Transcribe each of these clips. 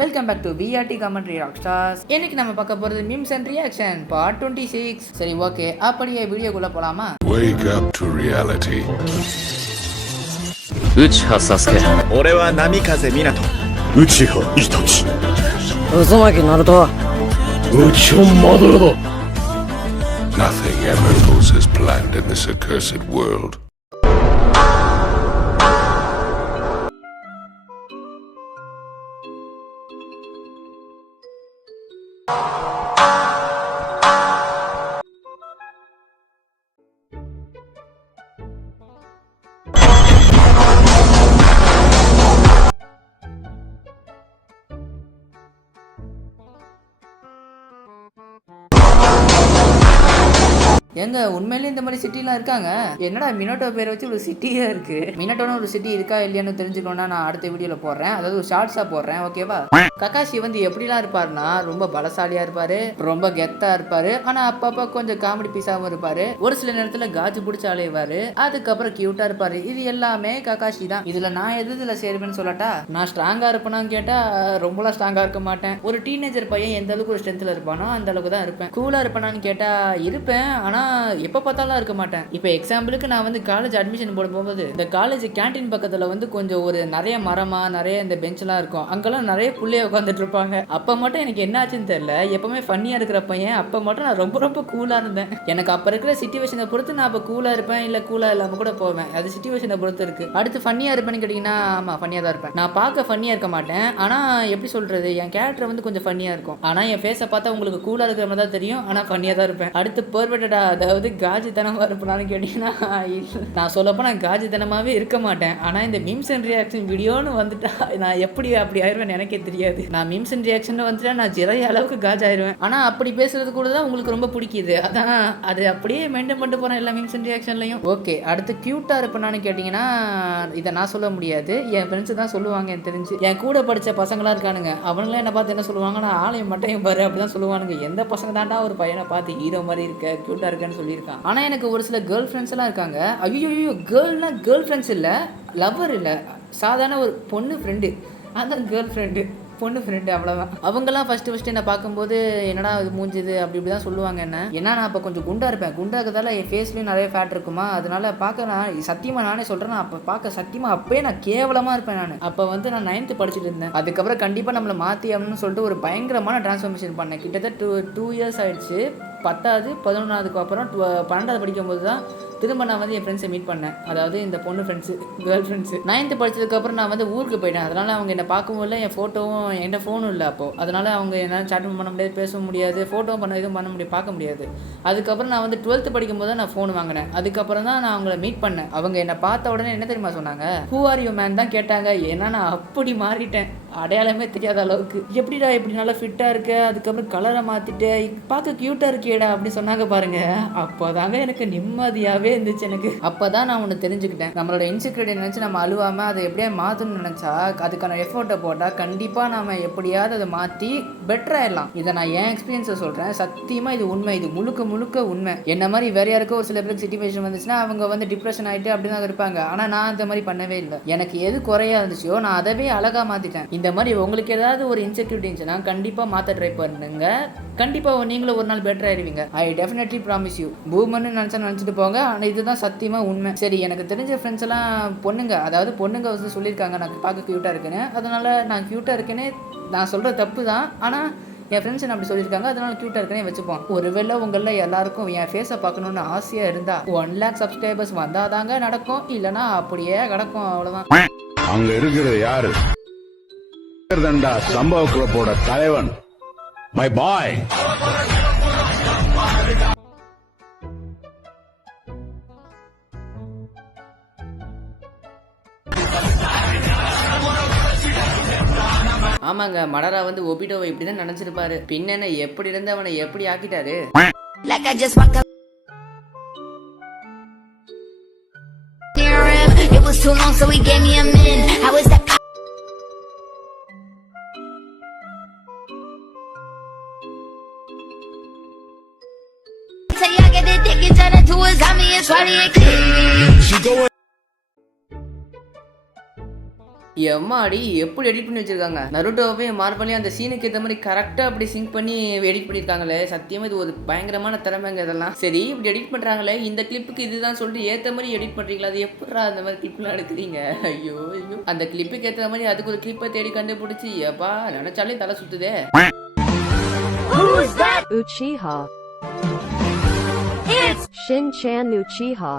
Welcome back to VRT commentary rockstars. இன்னைக்கு நம்ம பார்க்க போறது மீம்ஸ் அண்ட் ரியாக்ஷன் பார்ட் 26. சரி, ஓகே, அப்படியே வீடியோக்குள்ள போலாமா? Wake up to reality. Uchiha Sasuke. 俺は波風湊。内葉イタチ。渦巻きナルト。内葉マドラー。 Nothing ever goes as planned in this accursed world. எங்க உண்மையிலேயே இந்த மாதிரி சிட்டிலாம் இருக்காங்க? என்னடா மினோட்டோ பேரை வச்சு ஒரு சிட்டியே இருக்கு. மினோட்டோன்னு ஒரு சிட்டி இருக்கா இல்லையான்னு தெரிஞ்சுக்கணும்னா நான் அடுத்த வீடியோல போடுறேன், அதாவது ஒரு ஷார்ட்ஸா போடுறேன், ஓகேவா? ககாஷி வந்து எப்படிலாம் இருப்பாருன்னா ரொம்ப பலசாலியா இருப்பாரு, ரொம்ப கெத்தா இருப்பாரு, ஆனா அப்பப்ப கொஞ்சம் காமெடி பீஸாவும் இருப்பாரு, ஒரு சில நேரத்துல காஜு பிடிச்சி அலைவாரு, அதுக்கப்புறம் கியூட்டா இருப்பாரு. இது எல்லாமே ககாஷி தான். இதுல நான் எதுல சேருவேன்னு சொல்லட்டா, நான் ஸ்ட்ராங்கா இருப்பேனான்னு கேட்டா ரொம்பலாம் ஸ்ட்ராங்கா இருக்க மாட்டேன். ஒரு டீனேஜர் பையன் எந்த அளவுக்கு ஒரு ஸ்ட்ரென்த்ல இருப்பானோ அந்த அளவுக்கு தான் இருப்பேன். கூலா இருப்பேனான்னு கேட்டா இருப்பேன், ஆனா எப்போ பார்த்தாலும் இருக்க மாட்டேன். இப்போ எக்ஸாம்பிளுக்கு நான் வந்து காலேஜ் அட்மிஷன் போட போகும்போது இந்த காலேஜ் கேன்டீன் பக்கத்தில் வந்து கொஞ்சம் ஒரு நிறைய மரமா நிறைய இந்த பெஞ்செலாம் இருக்கும், அங்கெல்லாம் நிறைய புள்ளைய உட்காந்துட்டு இருப்பாங்க. அப்போ மட்டும் எனக்கு என்ன ஆச்சுன்னு தெரியல, எப்பவுமே ஃபன்னியாக இருக்கிற பையன், அப்போ மட்டும் நான் ரொம்ப ரொம்ப கூலாக இருந்தேன். எனக்கு அப்போ இருக்கிற சிச்சுவேஷனை பொறுத்து நான் அப்போ கூலாக இருப்பேன், இல்லை கூலாக இல்லாமல் கூட போவேன். அது சிச்சுவேஷனை பொறுத்து இருக்கு. அடுத்து ஃபன்னியாக இருப்பேன்னு கேட்டிங்கன்னா ஆமாம் ஃபன்னியாக தான் இருப்பேன். நான் பார்க்க ஃபன்னியாக இருக்க மாட்டேன், ஆனால் எப்படி சொல்கிறது, என் கேரக்டர் வந்து கொஞ்சம் ஃபன்னியாக இருக்கும். ஆனால் என் ஃபேஸை பார்த்தா உங்களுக்கு கூலாக இருக்கிற மாதிரி தான் தெரியும், ஆனால் ஃபன்னியாக தான் இருப்பேன். அடுத்து பெர்வெட்டடா, அதாவது காஜித்தனமாக இருப்பேனான்னு கேட்டிங்கன்னா நான் சொல்லப்போ நான் காஜித்தனமாகவே இருக்க மாட்டேன். ஆனால் இந்த மீம்ஸ் அண்ட் ரியாக்ஷன் வீடியோன்னு வந்துட்டா நான் எப்படி அப்படி ஆயிடுவேன் எனக்கே தெரியாது. நான் மீம்ஸ் அண்ட் ரியாக்ஷன் வந்துட்டா நான் ஜெரைய அளவுக்கு காஜ் ஆயிடுவேன். ஆனால் அப்படி பேசுறது கூட தான் உங்களுக்கு ரொம்ப பிடிக்குது, அதான் அது அப்படியே மெயின்டைன் பண்ணிட்டு போகிறேன் எல்லா மீம்ஸ் அண்ட் ரியாக்ஷன்லையும். ஓகே, அடுத்து க்யூட்டாக இருப்பேனான்னு கேட்டிங்கன்னா இதை நான் சொல்ல முடியாது, என் ஃப்ரெண்ட்ஸு தான் சொல்லுவாங்க. எனக்கு தெரிஞ்சு என் கூட படித்த பசங்களாம் இருக்கானுங்க, அவங்களாம் என்ன பார்த்து என்ன சொல்லுவாங்கன்னா ஆலயம் மட்டையும் பாரு அப்படி தான் சொல்லுவானுங்க. எந்த பசங்க தாண்டா ஒரு பையனை பார்த்து ஹீரோ மாதிரி இருக்க க்யூட்டாக இருக்கேன்னு சொல்லியிருக்கான். ஆனால் எனக்கு ஒரு சில கேர்ள் ஃப்ரெண்ட்ஸ் எல்லாம் இருக்காங்க. ஐயோ, கேர்ள் ஃப்ரெண்ட்ஸ் இல்லை, லவ்வர் இல்லை, சாதாரண ஒரு பொண்ணு ஃப்ரெண்டு, அதான் கேர்ள் ஃப்ரெண்டு, பொண்ணு ஃப்ரெண்டு, அவ்வளோதான். அவங்கெல்லாம் ஃபஸ்ட்டு என்ன பார்க்கும்போது என்னடா இது மூஞ்சுது அப்படி இப்படி தான் சொல்லுவாங்க. ஏன்னா நான் அப்போ கொஞ்சம் குண்டாக இருப்பேன், குண்டாக இருக்கிறதால என் ஃபேஸ்லேயும் நிறைய ஃபேட் இருக்குமா, அதனால பார்க்க நான் சத்தியமாக நானே சொல்கிறேன், நான் அப்போ பார்க்க சத்தியமாக அப்போயே நான் கேவலமாக இருப்பேன். நான் அப்போ வந்து நான் 9th படிச்சுட்டு இருந்தேன். அதுக்கப்புறம் கண்டிப்பாக நம்மளை மாற்றி அப்படின்னு சொல்லிட்டு ஒரு பயங்கரமான ட்ரான்ஸ்ஃபர்மேஷன் பண்ணேன். கிட்டத்தட்ட 2 years ஆயிடுச்சு. 10th 11th அப்புறம் 12th படிக்கும்போது தான் திரும்ப நான் வந்து என் ஃப்ரெண்ட்ஸை மீட் பண்ணேன், அதாவது இந்த பொண்ணு ஃப்ரெண்ட்ஸு, கேர்ள் ஃப்ரெண்ட்ஸு. 9th படிச்சதுக்கப்புறம் நான் வந்து ஊருக்கு போயிட்டேன், அதனால் அவங்க என்னை பார்க்கும்போது என் ஃபோட்டோவும் என்கிட்ட ஃபோனும் இல்லை அப்போது, அதனால் அவங்க என்னால் சேட்டும் பண்ண முடியாது, பேச முடியாது, ஃபோட்டோவும் எதுவும் பண்ண முடியாது, பார்க்க முடியாது. அதுக்கப்புறம் நான் வந்து 12th படிக்கும்போது தான் நான் ஃபோன் வாங்கினேன். அதுக்கப்புறம் தான் நான் அவங்கள மீட் பண்ணேன். அவங்க என்னை பார்த்த உடனே என்ன தெரியுமா சொன்னாங்க, ஹூ ஆர் யூ மேன் தான் கேட்டாங்க. ஏன்னா நான் அப்படி மாறிட்டேன், அடையாளமே தெரியாத அளவுக்கு. எப்படிடா இப்படி நல்லா ஃபிட்டாக இருக்க, அதுக்கப்புறம் கலரை மாற்றிட்டு பார்க்க க்யூட்டாக இருக்கேடா அப்படின்னு சொன்னாங்க பாருங்க. அப்போ தாங்க எனக்கு நிம்மதியாகவே இருந்துச்சு. எனக்கு அப்பதான் நான் ஒன்று தெரிஞ்சுக்கிட்டேன், நம்மளோட இன்செக்யூரிட்டி நினைச்சு நம்ம அழுவாம அதை எப்படியா மாற்றணும்னு நினைச்சா அதுக்கான எஃபோர்ட்டை போட்டால் கண்டிப்பாக நம்ம எப்படியாவது அதை மாற்றி பெட்டராகிடலாம். இதை நான் என் எக்ஸ்பீரியன்ஸை சொல்கிறேன், சத்தியமாக இது உண்மை, இது முழுக்க உண்மை. என்ன மாதிரி வேற யாருக்கும் ஒரு சில பேருக்கு சிச்சுவேஷன் வந்துச்சுன்னா அவங்க வந்து டிப்ரெஷன் ஆகிட்டு அப்படி தான் இருப்பாங்க. ஆனால் நான் அந்த மாதிரி பண்ணவே இல்லை. எனக்கு எது குறையா இருந்துச்சோ நான் அதவே அழகாக மாற்றிட்டேன். இந்த மாதிரி உங்களுக்கு ஏதாவது ஒரு இன்செக்யூரிட்டி இருந்துச்சுன்னா கண்டிப்பாக மாற்ற ட்ரை பண்ணுங்க, கண்டிப்பாக நீங்களும் ஒரு நாள் பெட்டர் ஆயிடுவீங்க. I definitely promise you. பூமன்னு நினச்சிட்டு போங்க, ஆனால் இதுதான் சத்தியமாக உண்மை. சரி, எனக்கு தெரிஞ்ச ஃப்ரெண்ட்ஸ் எல்லாம் பொண்ணுங்க, அதாவது பொண்ணுங்க வந்து சொல்லியிருக்காங்க நான் பார்க்க க்யூட்டாக இருக்கேன்னு, அதனால் நான் க்யூட்டாக இருக்கேன்னு நான் சொல்கிற தப்பு தான், ஆனால் என் ஃப்ரெண்ட்ஸ் என்ன அப்படி சொல்லியிருக்காங்க, அதனால க்யூட்டாக இருக்கேன்னு வச்சுப்போம். ஒருவேளை உங்களில் எல்லாருக்கும் என் ஃபேஸை பார்க்கணுன்னு ஆசையாக இருந்தால் 1 lakh சப்ஸ்கிரைபர்ஸ் வந்தால் தாங்க நடக்கும், இல்லைனா அப்படியே கிடக்கும், அவ்வளோதான். அங்க இருக்கிறது யாரு? சம்பவ குழப்போட தலைவன், மை பாய். ஆமாங்க, மடரா வந்து ஒபிட்டோவை இப்படி தான் நினைச்சிருப்பாரு. பின்ன எப்படி இருந்து அவனை எப்படி ஆக்கிட்டாரு. Like I just walked up near him. It was too long, so he gave me a minute. How is that? Say I get it, take it, turn it to a zombie and swallow it clean. எம்மாடி எப்படி edit பண்ணி வச்சிருக்காங்க. நருட்டோவே மார்வலையும் அந்த சீனுக்கு ஏற்ற மாதிரி கரெக்டாக அப்படி சிங்க் பண்ணி எடிட் பண்ணியிருக்காங்களே. சத்தியமாக இது ஒரு பயங்கரமான திறமைங்க இதெல்லாம். சரி இப்படி எடிட் பண்ணுறாங்களே, இந்த கிளிப்புக்கு இதுதான் சொல்லிட்டு ஏற்ற மாதிரி எடிட் பண்ணுறீங்களா? அது எப்படா அந்த மாதிரி கிளிப்லாம் எடுக்கிறீங்க? ஐயோ ஐயோ, அந்த கிளிப்புக்கு ஏற்ற மாதிரி அதுக்கு ஒரு கிளிப்பை தேடி கண்டுபிடிச்சி எப்பா நினைச்சாலே தலை சுத்துதே. Uchiha. It's Shin-chan Uchiha.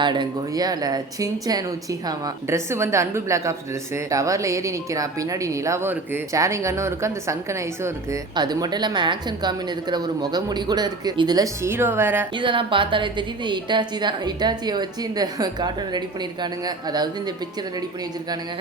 அடங்கொய்யால சின்சான் உச்சிஹாமா. ட்ரெஸ் வந்து அன்பு பிளாக் ஆப்ஸ் ட்ரெஸ். டவர்ல ஏறி நிக்கிறான், பின்னாடி நிலாவும் இருக்கு, ஷேரிங் கன்னும் இருக்கு, அந்த சன்கன் ஐஸும் இருக்கு. அது மட்டும் இல்லாம ஆக்ஷன் காமின் இருக்கிற ஒரு முகமுடி கூட இருக்கு. இதுல ஷீரோ வேற. இதெல்லாம் பார்த்தாலே தெரியுது இட்டாச்சி தான். இட்டாச்சியை வச்சு இந்த கார்ட்டூன் ரெடி பண்ணிருக்கானுங்க, அதாவது இந்த பிக்சரை ரெடி பண்ணி வச்சிருக்கானுங்க.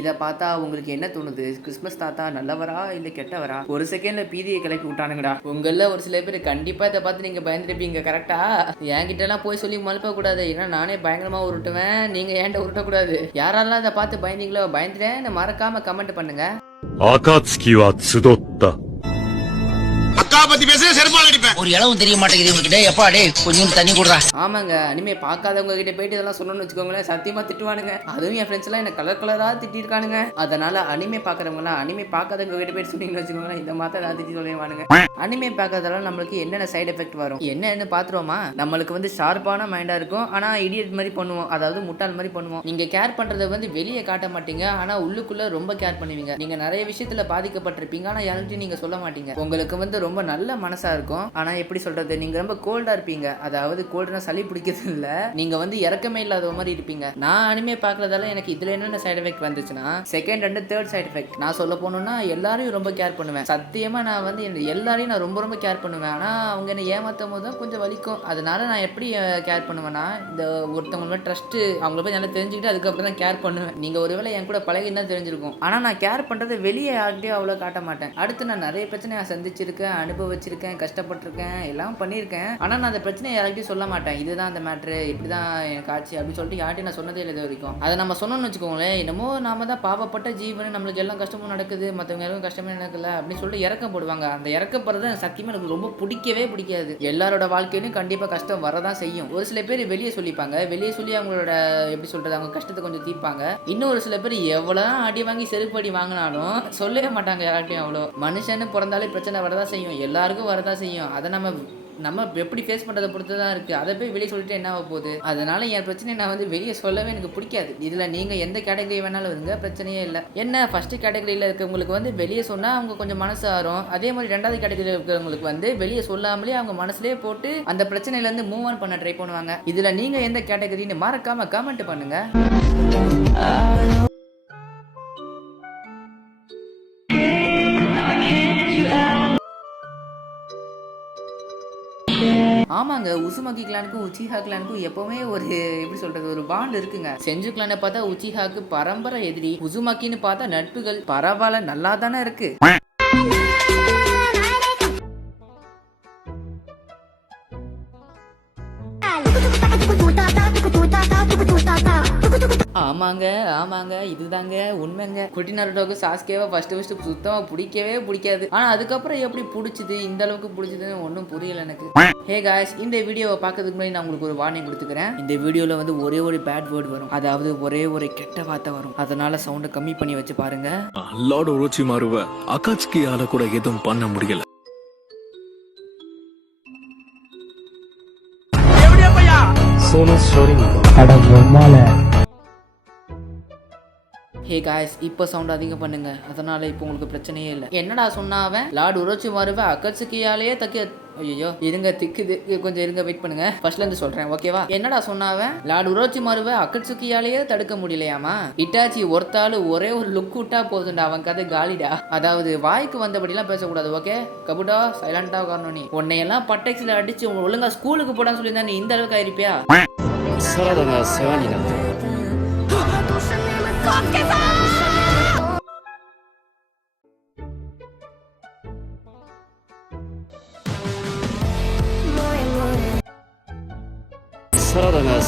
இதை பார்த்தா உங்களுக்கு என்ன தோணுது? கிறிஸ்மஸ் தாத்தா நல்லவரா இல்லை கெட்டவரா? ஒரு செகண்ட்ல பீதியை கிளப்பி விட்டானுங்கடா. உங்கள ஒரு சில பேர் கண்டிப்பா இதை பார்த்து நீங்க பயந்துருப்பீங்க. கரெக்டா? என்கிட்ட எல்லாம் போய் சொல்லி மழுப்ப கூடாது, ஏன்னா நானே பயங்கரமா உருட்டுவேன், நீங்க ஏன்ட்ட உருட்டக்கூடாது. யாரெல்லாம் இதை பார்த்து பயந்தீங்களோ பயந்துட்டேன் மறக்காம கமெண்ட் பண்ணுங்க. 暁は集った。 ஒரு இளவும் தெரிய மாட்டேங்குது உங்ககிட்ட. எப்பா டே கொஞ்சம் தண்ணி கொடுறா. ஆமாங்க, அனிமே பார்க்காதவங்க கிட்ட போயிட்டு இதெல்லாம் சொல்லணும்னு வச்சுக்கோங்களேன், சத்தியமா திட்டுவானுங்க. அதுவும் என் ஃப்ரெண்ட்ஸ் எல்லாம் என்ன கலர் கலரா திட்டிருக்கானுங்க. அதனால அனிமே பாக்குறவங்களாம் அனிமே பார்க்காதவங்க கிட்ட போயிட்டு சொன்னீங்கன்னு வச்சுக்கோங்களேன், இந்த மாதிரி ஏதாவது திட்டி சொல்லிடுவானுங்க. அனிமே பார்க்கறதால நம்மளுக்கு என்னென்ன சைடு எஃபெக்ட் வரும் என்னன்னு பாத்துருவோமா? நம்மளுக்கு வந்து ஷார்ப்பான மைண்டா இருக்கும், ஆனா இடியட் மாதிரி பண்ணுவோம், அதாவது முட்டாள் மாதிரி பண்ணுவோம். நீங்க கேர் பண்றதை வந்து வெளியே காட்ட மாட்டீங்க, ஆனா உள்ளுக்குள்ள ரொம்ப கேர் பண்ணுவீங்க. நீங்க நிறைய விஷயத்துல பாதிக்கப்பட்டிருப்பீங்க, ஆனா யாருக்கிட்டையும் நீங்க சொல்ல மாட்டீங்க. உங்களுக்கு வந்து ரொம்ப நல்ல மனசா இருக்கும், ஆனா எப்படி சொல்றது, நீங்க ரொம்ப கோல்டா இருப்பீங்க. அதாவது கோல்டுனா சளி பிடிக்கிறது இல்ல, நீங்க வந்து இறக்கமே இல்லாத மாதிரி இருப்பீங்க. நான் அனிமே பார்க்கறதால எனக்கு இதுல என்னென்ன சைடு எஃபெக்ட் வந்துச்சுன்னா, second and third side effect நான் சொல்ல போனோம்னா எல்லாரையும் ரொம்ப கேர் பண்ணுவேன். சத்தியமா நான் வந்து எல்லாரையும் நான் ரொம்ப ரொம்ப கேர் பண்ணுவேன். ஆனா அவங்க என்ன ஏமாத்தும் போது தான் கொஞ்சம் வலிக்கும். அதனால நான் எப்படி கேர் பண்ணுவேன்னா, இந்த ஒருத்தவங்க ட்ரஸ்ட் அவங்கள போய் நல்லா தெரிஞ்சுக்கிட்டு அதுக்கப்புறம் தான் கேர் பண்ணுவேன். நீங்க ஒருவேளை என் கூட பழகி தான் தெரிஞ்சிருக்கும், ஆனா நான் கேர் பண்றது வெளியே யார்கிட்டயும் அவ்வளோ காட்ட மாட்டேன். அடுத்து நான் நிறைய பிரச்சனை சந்திச்சிருக்கேன், அனுபவிச்சிருக்கேன், கஷ்டப்பட்டிருக்கேன், எல்லாம் பண்ணியிருக்கேன். ஆனால் நான் அந்த பிரச்சனையை யார்கிட்டையும் சொல்ல மாட்டேன். இதுதான் அந்த மேட்ரு, இப்படி தான் எனக்கு ஆச்சு அப்படின்னு சொல்லிட்டு யார்கிட்டையும் நான் சொன்னதே இல்லை இது வரைக்கும். அதை நம்ம சொன்னோம்னு வச்சுக்கோங்களேன், என்னமோ நாம தான் பாவப்பட்ட ஜீவன், நம்மளுக்கு எல்லாம் கஷ்டமும் நடக்குது, மற்றவங்க யாருக்கும் கஷ்டமே நடக்கல அப்படின்னு சொல்லிட்டு இறக்கம் போடுவாங்க. அந்த இறக்கப்படுறது சத்தியமாக எனக்கு ரொம்ப பிடிக்கவே பிடிக்காது. எல்லாரோட வாழ்க்கையிலும் கண்டிப்பாக கஷ்டம் வரதான் செய்யும். ஒரு சில பேர் வெளியே சொல்லிப்பாங்க, வெளியே சொல்லி அவங்களோட எப்படி சொல்றது அவங்க கஷ்டத்தை கொஞ்சம் தீர்ப்பாங்க. இன்னும் ஒரு சில பேர் எவ்வளோ அடி வாங்கி செருப்பு அடி வாங்கினாலும் சொல்லவே மாட்டாங்க யார்கிட்டையும். அவ்வளோ மனுஷன்னு பிறந்தாலே பிரச்சனை வரதான் செய்யும், எல்லாருக்கும் வரதான் செய்யும். அதை நம்ம எப்படி ஃபேஸ் பண்ணுறதை பொறுத்து தான் இருக்குது. அதை போய் வெளியே சொல்லிட்டு என்ன ஆக போகுது? அதனால என் பிரச்சனையை நான் வந்து வெளியே சொல்லவே எனக்கு பிடிக்காது. இதில் நீங்கள் எந்த கேட்டகரி வேணாலும் இருங்க, பிரச்சனையே இல்லை. என்ன ஃபர்ஸ்ட் கேட்டகரியில் இருக்கவங்களுக்கு வந்து வெளியே சொன்னால் அவங்க கொஞ்சம் மனசு ஆறும். அதே மாதிரி ரெண்டாவது கேட்டகரியில் இருக்கிறவங்களுக்கு வந்து வெளியே சொல்லாமலே அவங்க மனசுலேயே போட்டு அந்த பிரச்சனையிலேருந்து மூவ் ஆன் பண்ண ட்ரை பண்ணுவாங்க. இதில் நீங்கள் எந்த கேட்டகரின்னு மறக்காம கமெண்ட் பண்ணுங்க. ஆமாங்க, உசுமகி கிளானுக்கும் உச்சிஹா கிளானுக்கும் எப்பவுமே ஒரு எப்படி சொல்றது ஒரு பாண்ட் இருக்குங்க. செஞ்சு கிளானை பார்த்தா உச்சிஹாக்கு பரம்பரை எதிரி, உசுமக்கின்னு பார்த்தா நட்புகள். பரவாயில்ல, நல்லா தானே இருக்கு. ஆமாங்க இதுதாங்க உண்மைங்க. குட்டி நருட்டோக்கு சாஸ்கேவை ஃபர்ஸ்ட் சுத்தமா பிடிக்கவே பிடிக்காது. ஆனா அதுக்கப்புறம் எப்படி பிடிச்சது, இந்த அளவுக்கு பிடிச்சதுன்னு ஒன்றும் புரியல எனக்கு. ஹே காய்ஸ், இந்த வீடியோவை பார்க்கறதுக்கு முன்னாடி நான் உங்களுக்கு ஒரு வார்னிங் கொடுத்துக்கிறேன். இந்த வீடியோல வந்து ஒரே ஒரு பேட் வேர்ட் வரும், அதாவது ஒரே ஒரு கெட்ட வார்த்தை வரும். அதனால சவுண்டை கம்மி பண்ணி வச்சு பாருங்க. லார்ட் ஒரோச்சிமாருவை அகாட்சுகியால கூட எதுவும் பண்ண முடியல. ஹே காய்ஸ், இப்போ சவுண்ட் அதிகம் பண்ணுங்க, அதனால இப்போ உங்களுக்கு பிரச்சனையே இல்லை. என்னடா சொன்னா அவன்? லார்ட் ஒரோச்சிமாருவை அகாட்சுகியாலேயே ஐயோ இருங்க, திக்குது, கொஞ்சம் இருங்க, வெயிட் பண்ணுங்க, ஃபர்ஸ்ட்ல இருந்து சொல்றேன், ஓகேவா? என்னடா சொன்னாவன்? லார்ட் ஒரோச்சிமாருவை அகாட்சுகியாலேயே தடுக்க முடியலையாமா? இட்டாச்சி ஒருத்தாலு ஒரே ஒரு லுக் விட்டா போதுண்டா, அவன் கதை காலிடா. அதாவது வாய்க்கு வந்தபடிலாம் பேசக்கூடாது, ஓகே? கபுடா சைலண்டா உட்காரணும். நீ உன்னையெல்லாம் பட்டெக்ஸ்ல அடிச்சு ஒழுங்கா ஸ்கூலுக்கு போடான்னு சொல்லியிருந்தா நீ இந்த அளவுக்கு ஆயிருப்பியா?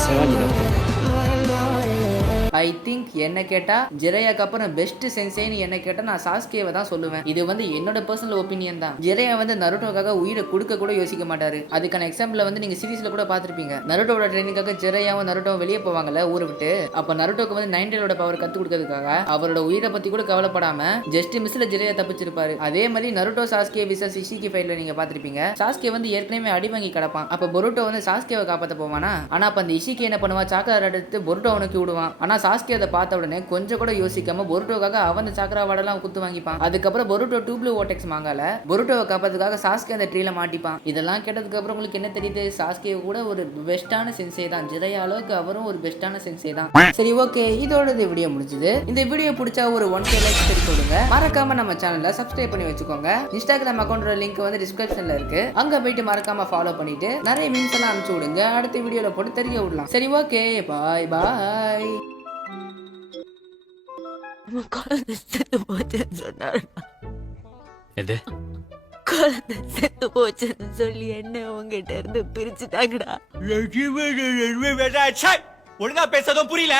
世話になってる。 ஐ திங்க் என்ன கேட்டா ஜிரையாக்கு அப்புறம் பெஸ்ட் சென்சேன்னு என்ன கேட்டா நான் சாஸ்கேவை தான் சொல்லுவேன். இது வந்து என்னோட பர்சனல் ஒப்பீனியன் தான். ஜிரையா வந்து நருட்டோக்காக உயிரை கொடுக்க கூட யோசிக்க மாட்டாரு. அதுக்கான எக்ஸாம்பிள் வந்து நீங்க சீரிஸ்ல கூட பார்த்திருப்பீங்க. நருட்டோட ட்ரைனிங்காக ஜிரையாவும் நருட்டோவும் வெளியே போவாங்கல்ல ஊரை விட்டு. அப்ப நருட்டோக்கு வந்து 9 பவர் கத்து கொடுக்கறதுக்காக அவரோட உயிரை பத்தி கூட கவலைப்படாம ஜஸ்ட் மிஸ்ல ஜிரையா தப்பிச்சிருப்பாரு. அதே மாதிரி நருட்டோ சாஸ்கே விசஸ் இஷிகி ஃபைட்ல நீங்க பார்த்திருப்பீங்க. சாஸ்கே வந்து ஏற்கனவே அடி வாங்கி கிடப்பான். அப்ப பொருட்டோ வந்து சாஸ்கேவை காப்பாத்த போவானா. ஆனா அப்ப அந்த இஷிகி என்ன பண்ணுவா, சாக்கரை எடுத்து பொருட்டோ அவனுக்கு விடுவான். ஆனா சாஸ்கே அதை பார்த்த உடனே கொஞ்சம் கூட யோசிக்காம பொருட்டோக்காக அவன் சாக்கரா வாடெல்லாம் குத்து வாங்கிப்பான். அதுக்கப்புறம் பொருட்டோ டூப்ளூ ஓட்டெக்ஸ் வாங்கல பொருட்டோவை காப்பாத்துக்காக சாஸ்கே அந்த ட்ரீல மாட்டிப்பான். இதெல்லாம் கேட்டதுக்கு அப்புறம் உங்களுக்கு என்ன தெரியுது, சாஸ்கே கூட ஒரு பெஸ்டான சென்சே தான். ஜிரையா அளவுக்கு அவரும் ஒரு பெஸ்டான சென்சே தான். சரி ஓகே, இதோட இந்த வீடியோ முடிஞ்சது. இந்த வீடியோ பிடிச்சா ஒரு 1K லைக் சரி கொடுங்க. மறக்காம நம்ம சேனலை சப்ஸ்கிரைப் பண்ணி வச்சுக்கோங்க. இன்ஸ்டாகிராம் அக்கௌண்டோட லிங்க் வந்து டிஸ்கிரிப்ஷன்ல இருக்கு. அங்க போயிட்டு மறக்காம ஃபாலோ பண்ணிட்டு நிறைய மீம்ஸ் எல்லாம் அனுப்பிச்சு விடுங்க. அடுத்த வீடியோல போட்டு தெரிய விடலாம். சரி ஓகே, பாய் பாய். குழந்தை செத்து போச்சுன்னு சொன்னாரு. எது? குழந்தை செத்து போச்சுன்னு சொல்லி என்ன உங்ககிட்ட இருந்து பிரிச்சுட்டாங்கடா. ஒழுங்கா பேசதும் புரியல.